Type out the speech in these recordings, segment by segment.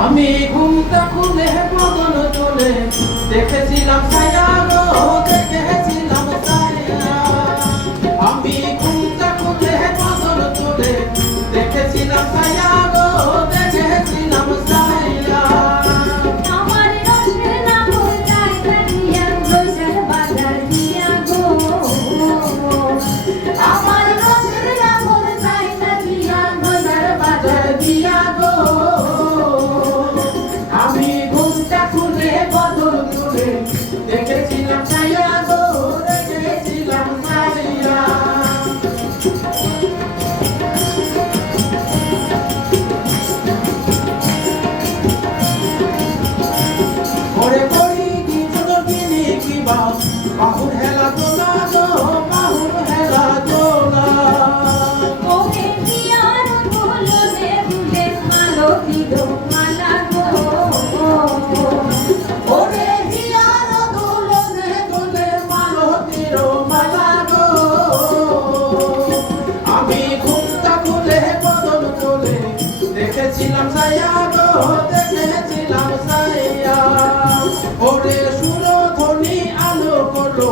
আমি ঘুমটা খুলে বদন চলে দেখেছিলাম ছায়া গো, দেখেছিলাম ছায়া। আমি ঘুমটা খুলে বদন চলে দেখেছিলাম ছায়া গো, দেখেছিলাম ছায়া। আমার রসের নাগর যায় কাটিয়া রোজার বাজার দিয়া গো, আমার রসের নাগর যায় কাটিয়া রোজার বাজার দিয়া গো। আমি ঘুমটা খুলে বদন চলে দেখেছিলাম ছায়া গো, দেখেছিলাম ছায়া। ওরে করি কি ছোট কিনি কি বাহুর হেলা তোলা গো, বাহুর হেলা তোলা। ওরে দিয়ার ফুলনে ফুলে মালো দিলো মালা গো, ওরে হিয়ার দুলনে দুলে মালতীর মালা গো। আমি ঘুমটা খুলে বদন চলে দেখেছিলাম ছায়া গো, দেখেছিলাম ছায়া। ওরে সুরধ্বনি আলো করলো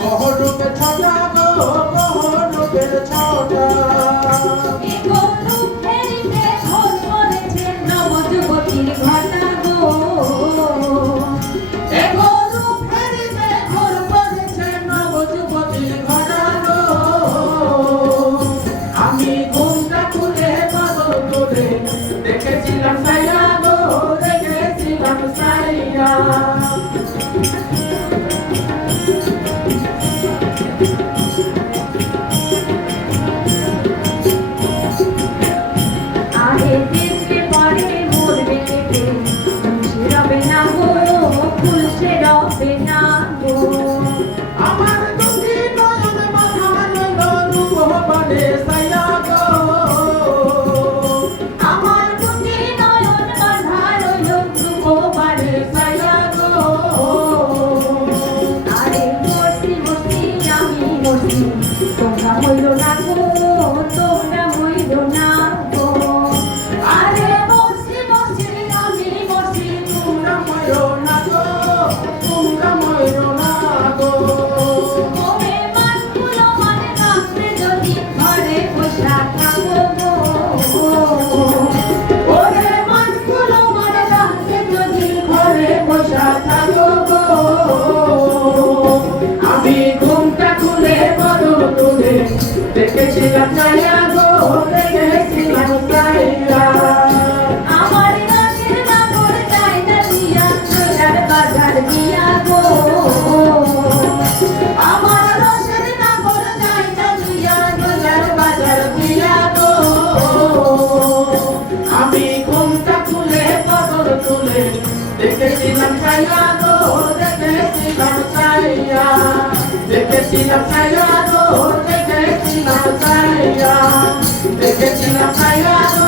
গহরূপের ছটা গো, গহরূপের ছটা। এগো রূপ ফেরিতে ঘোর পড়েছে নবযুবতীর ঘটা গো, এগো রূপ ফেরিতে ঘোর পড়েছে নবযুবতীর ঘটা গো। আমি ঘুমটা খুলে বদন চলে দেখেছিলাম ছায়া গো, দেখেছিলাম ছায়া। আরে দেখলে পরে মরবে কেটে ফুলসে রবে না গো, ফুলসে রবে না গো। আমার দুটি নয়ন মাথা লইল রূপ বনে ছায়া গো। আমার দুটি নয়ন বাঁধা রইল রূপবারে ছায়া গো। আরে মরছি মরছি আমি মরছি, তোমরা হইল না গো, তোমরা হইল না গো। আরে মরছি মরছি আমি মরছি, তোমরা ময়ো না গো, তোমরা ময়ো না গো। ওরে মানগুলো মানে রাখতে যদি ঘরে বসা থাকো গো, ওরে মানগুলো মনে রাখতে যদি ঘরে বসা থাকো গো। আমি ঘুমটা খুলে বদন তুলে দেখেছিলাম ছায়া গো, দেখেছিলাম ছায়া। আমার রসের নাগর যায় না দিয়া রোজার বাজার দিয়া গো, আমার রসের নাগর যায় না দিয়া রোজার বাজার দিয়া গো। আমি ঘুমটা খুলে বদন তুলে দেখেছিলাম ছায়া গো, দেখেছিলাম ছায়া। দেখেছিলাম ছায়া গো, দেখেছিলাম ছায়া। দেখেছিলাম ছায়া গো।